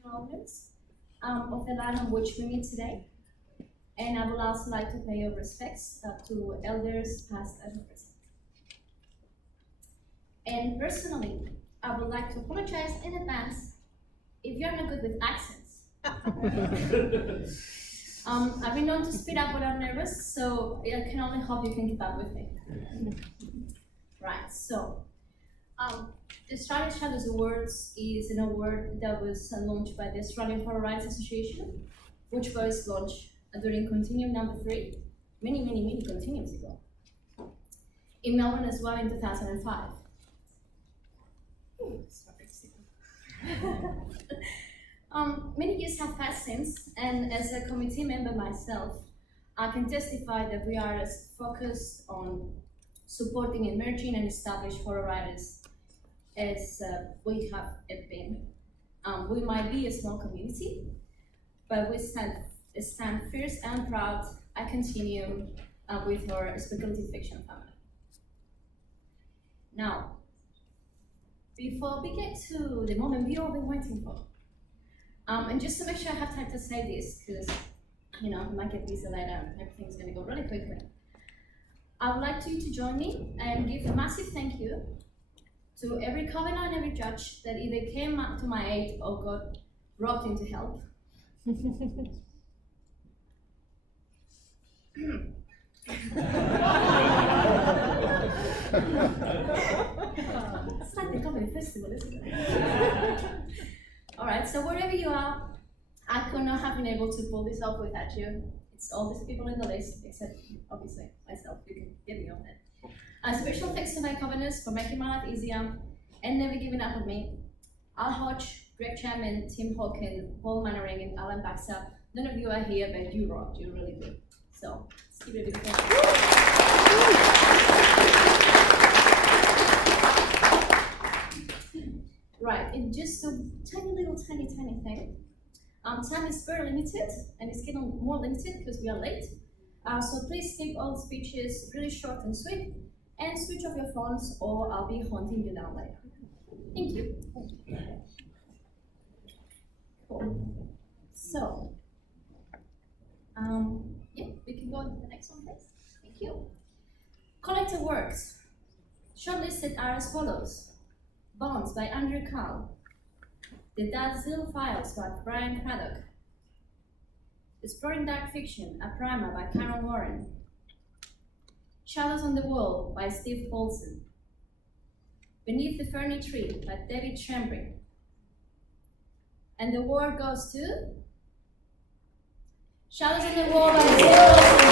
traditional owners of the land on which we meet today. And I would also like to pay your respects to elders past and present. And personally, I would like to apologize in advance if you're not good with accents. I've been known to speed up when I'm nervous, so I can only hope you can keep up with me. Right, so the Australian Shadows Awards is an award that was launched by the Australian Horror Rights Association, which was launched during Continuum number 3, many continuums ago, in Melbourne as well in 2005. Many years have passed since, and as a committee member myself, I can testify that we are as focused on supporting emerging and established horror writers as we have ever been. We might be a small community, but we stand fierce and proud at Continuum with our speculative fiction family. Now, before we get to the moment we've all been waiting for, and just to make sure I have time to say this, because you might get busy later, everything's going to go really quickly. I would like you to join me and give a massive thank you to every Covenant and every judge that either came up to my aid or got roped in to help. It's like the comedy festival, isn't it? Alright, so wherever you are, I could not have been able to pull this off without you. It's all these people in the list, except obviously myself, you can get me on that. A special thanks to my Covenants for making my life easier and never giving up on me. Al Hodge, Greg Chapman, Tim Hawken, Paul Mannering, and Alan Baxter. None of you are here, but you rocked, you're really good. So, let's give it a big Right, in just a tiny thing. Time is very limited, and it's getting more limited because we are late. So please keep all the speeches really short and sweet, and switch off your phones, or I'll be haunting you down later. Thank you. Cool. So, yeah, we can go to the next one, please. Thank you. Collected works. Shortlisted are as follows. Bonds by Andrew Carl. The Dazil Files by Brian Craddock. Exploring Dark Fiction, a primer by Karen Warren. Shadows on the Wall by Steve Paulson. Beneath the Ferny Tree by David Schembri. And the award goes to Shadows on the Wall by Steve Paulson.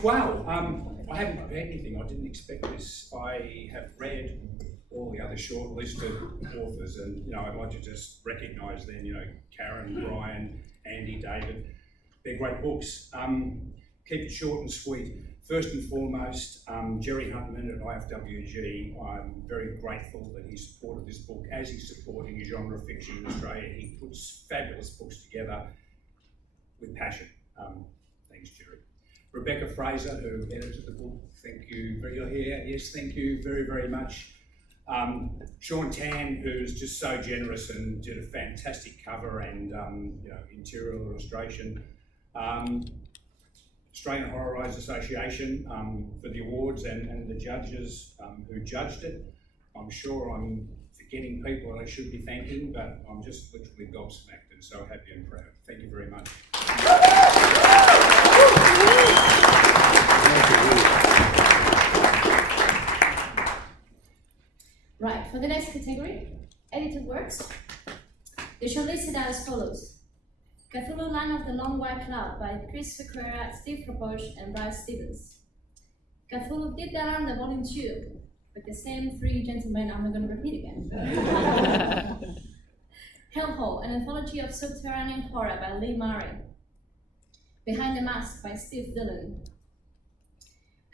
Wow, I haven't prepared anything. I didn't expect this. I have read all the other shortlisted authors, and I'd like to just recognise them. Karen, Brian, Andy, David. They're great books. Keep it short and sweet. First and foremost, Jerry Huntman at IFWG. I'm very grateful that he supported this book as he's supporting genre fiction in Australia. He puts fabulous books together with passion. Thanks, Jerry. Rebecca Fraser, who edited the book, thank you. You're here, yes, thank you very, very much. Sean Tan, who's just so generous and did a fantastic cover and interior illustration. Australian Horror Writers Association for the awards and the judges who judged it. I'm sure I'm forgetting people I should be thanking, but I'm just literally gobsmacked and so happy and proud. Thank you very much. Right, for the next category, edited works. The shortlisted are as follows. Cthulhu Land of the Long White Cloud by Chris Ferreira, Steve Proposh, and Bryce Stevens. Cthulhu Deep Down Under Volume 2, with the same three gentlemen I'm not going to repeat again. Hellhole, an anthology of subterranean horror by Lee Murray. Behind the Mask by Steve Dillon.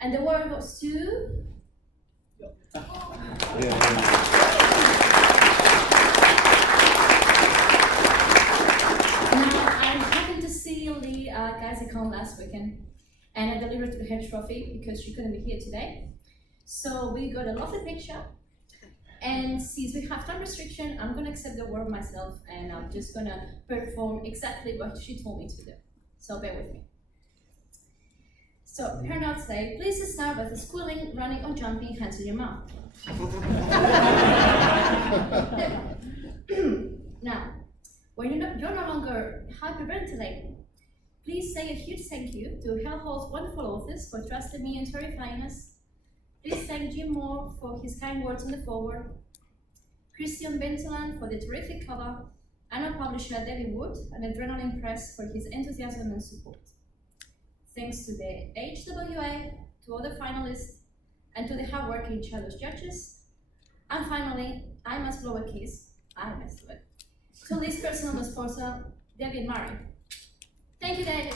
And the award goes to... last weekend, and I delivered to her trophy because she couldn't be here today. So we got a lovely picture, and since we have time restriction, I'm gonna accept the award myself, and I'm just gonna perform exactly what she told me to do. So bear with me. So her notes say, please start with squealing, running, or jumping, hands in your mouth. Now, when you're no longer hyperventilating, please say a huge thank you to Hellhole's wonderful authors for trusting me and terrifying us. Please thank Jim Moore for his kind words on the foreword, Christian Benteland for the terrific cover, and our publisher David Wood and Adrenaline Press for his enthusiasm and support. Thanks to the HWA, to all the finalists, and to the hardworking Shadows judges. And finally, I must blow a kiss, I must do it, to this personal sponsor, David Murray. Thank you, David.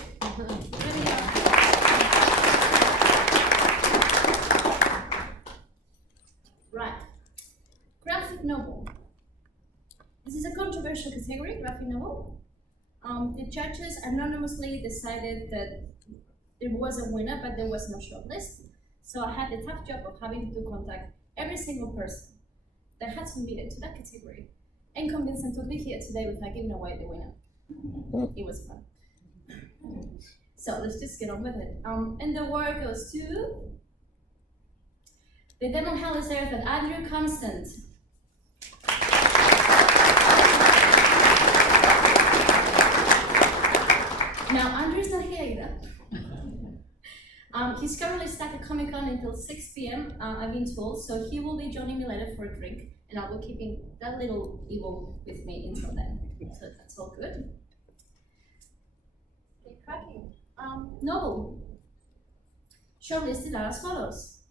Right, graphic novel. This is a controversial category, graphic novel. The judges anonymously decided that there was a winner, but there was no shortlist. So I had the tough job of having to contact every single person that had submitted to that category and convince them to be here today without giving away the winner. It was fun. So let's just get on with it. And the award goes to The Demon Hell is Earth and Andrew Constant. Now, Andrew's not here either. He's currently stuck at Comic-Con until 6 p.m., I've been told, so he will be joining me later for a drink, and I will keep that little evil with me until then. So that's all good. Okay, cracking. Novel. Shortlisted are as follows.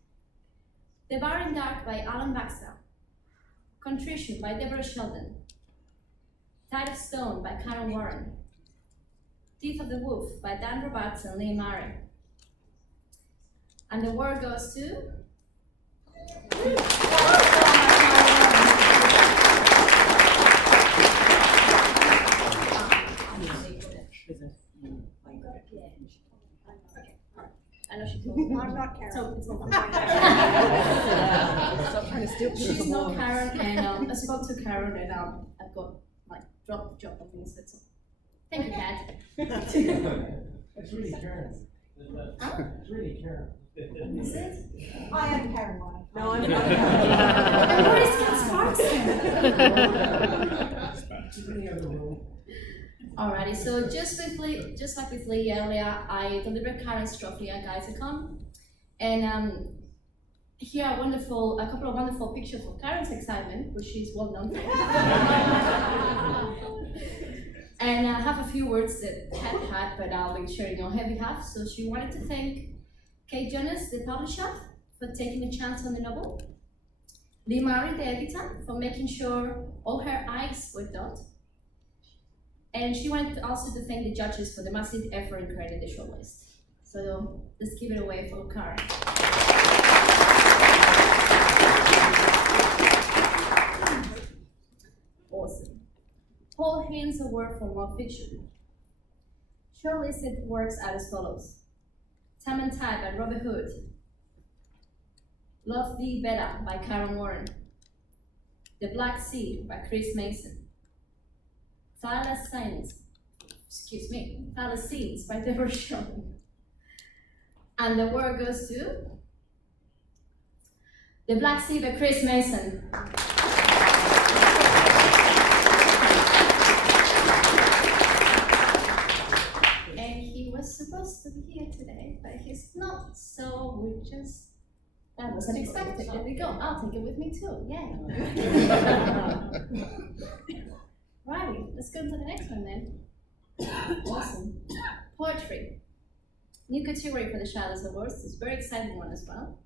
The Bar in Dark by Alan Baxter. Contrition by Deborah Sheldon. Tide of Stone by Karen Warren. Teeth of the Wolf by Dan Roberts and Lee Murray. And the award goes to I know she told me. I'm not Karen. So it's not Stop trying to steal She's not Karen, and I spoke to Karen, and I got dropped the job of me. So thank you, Kat. It's really Karen. Huh? It's really Karen. Is it? I am Karen Warren. No, I'm not. And where is Kat Sparks? She's in the other room. Alrighty, so just like with Lee earlier, I delivered Karen's trophy at GeyserCon, and here are a couple of wonderful pictures of Karen's excitement, which she's well known for. And I have a few words that Kat had, but I'll be sharing on her behalf. So she wanted to thank Kate Jonas, the publisher, for taking a chance on the novel, Lee Murray, the editor, for making sure all her I's were dotted. And she wanted also to thank the judges for the massive effort in creating the shortlist. So let's give it away for Karen. Awesome. Paul Haynes Award for Non-Fiction. Shortlisted works are as follows. Time and Tide by Robert Hood. Love Thee Better by Karen Warren. The Black Sea by Chris Mason. Thylacines by Deborah Sheldon. And the award goes to The Black Sea by Chris Mason. And he was supposed to be here today, but he's not, so that was unexpected. There we go. I'll take it with me too. Yay. Righty, let's go to the next one then. Awesome. Poetry. New category for the Shadows Awards. It's a very exciting one as well.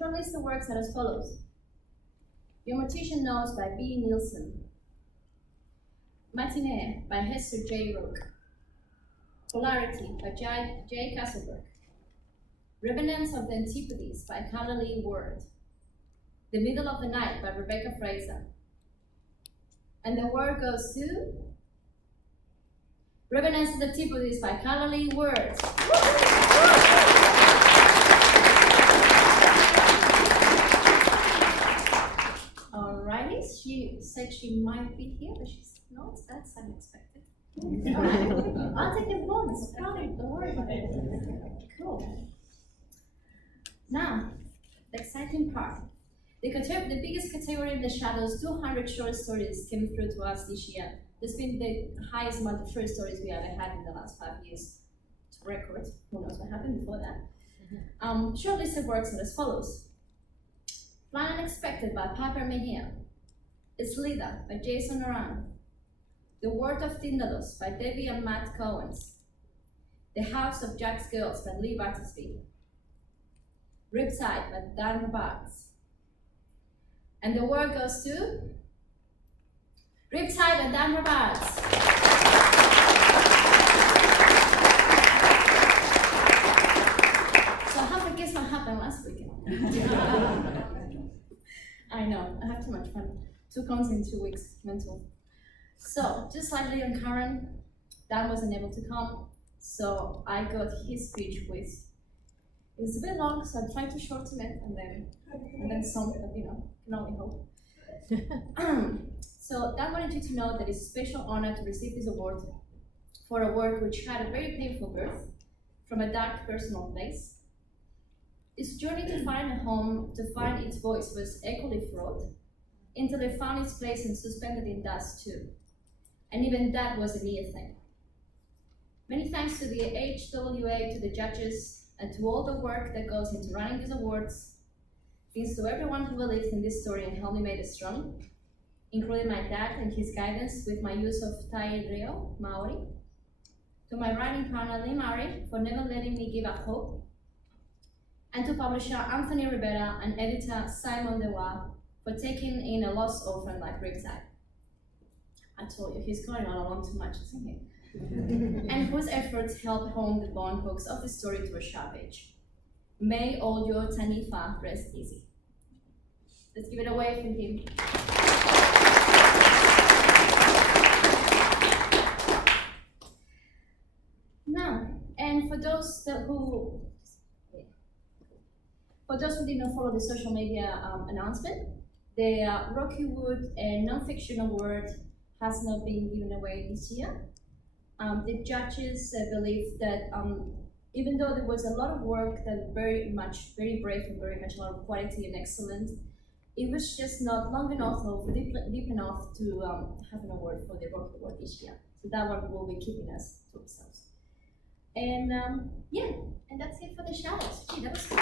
Shortlist the works are as follows. Your Mortician Knows by B. Nielsen. Matinee by Hester J. Rook. Polarity by J. Castleberg. Revenants of the Antipodes by Carla Lee Ward. The Middle of the Night by Rebecca Fraser. And the award goes to Recognized at the tip of this by Carly Word. Alrighty, she said she might be here, but she's not. That's unexpected. I'll take the bonus. Fine, don't worry about it. Cool. Now, the exciting part. The biggest category in the shadows, 200 short stories came through to us this year. This has been the highest amount of short stories we ever had in the last 5 years. To record, who knows what happened before that. Shortlisted works are as follows. Flying Unexpected by Piper Mejia. Slither by Jason Oran. The Word of Tindalos by Debbie and Matt Cowens. The House of Jack's Girls by Lee Battersby. Ripside by Dan Robards. And the award goes to Riptide by Dan Robards. So half a guess what happened last weekend. I know, I have too much fun. 2 cons in 2 weeks, mental. So, just like Lee and Karen, Dan wasn't able to come, so I got his speech with, it's a bit long, so I tried to shorten it, and then some, but you know, can only hope. So Dan wanted you to know that it's a special honor to receive this award for a work which had a very painful birth from a dark personal place. Its journey to find a home, to find its voice was equally fraught, until it found its place and suspended in dust too. And even that was a near thing. Many thanks to the HWA, to the judges, and to all the work that goes into running these awards. Thanks to everyone who believed in this story and helped me make it strong, including my dad and his guidance with my use of Tai Reo Maori. To my writing partner Lee Murray for never letting me give up hope. And to publisher Anthony Rivera and editor Simon Dewa for taking in a lost orphan like Riptide. I told you, he's going on a long too much, isn't he? And whose efforts helped hone the bone hooks of the story to a sharp edge. May all your Tanifa rest easy. Let's give it away for him. Now, and for those who did not follow the social media announcement, the Rocky Wood Non-Fiction Award has not been given away this year. The judges believe that even though there was a lot of work that very brave and very much a lot of quality and excellent, it was just not long enough or deep enough to have an award for the Rocky Award this year. So that one will be keeping us to ourselves. And yeah, and that's it for the shout-outs. Gee, that was good.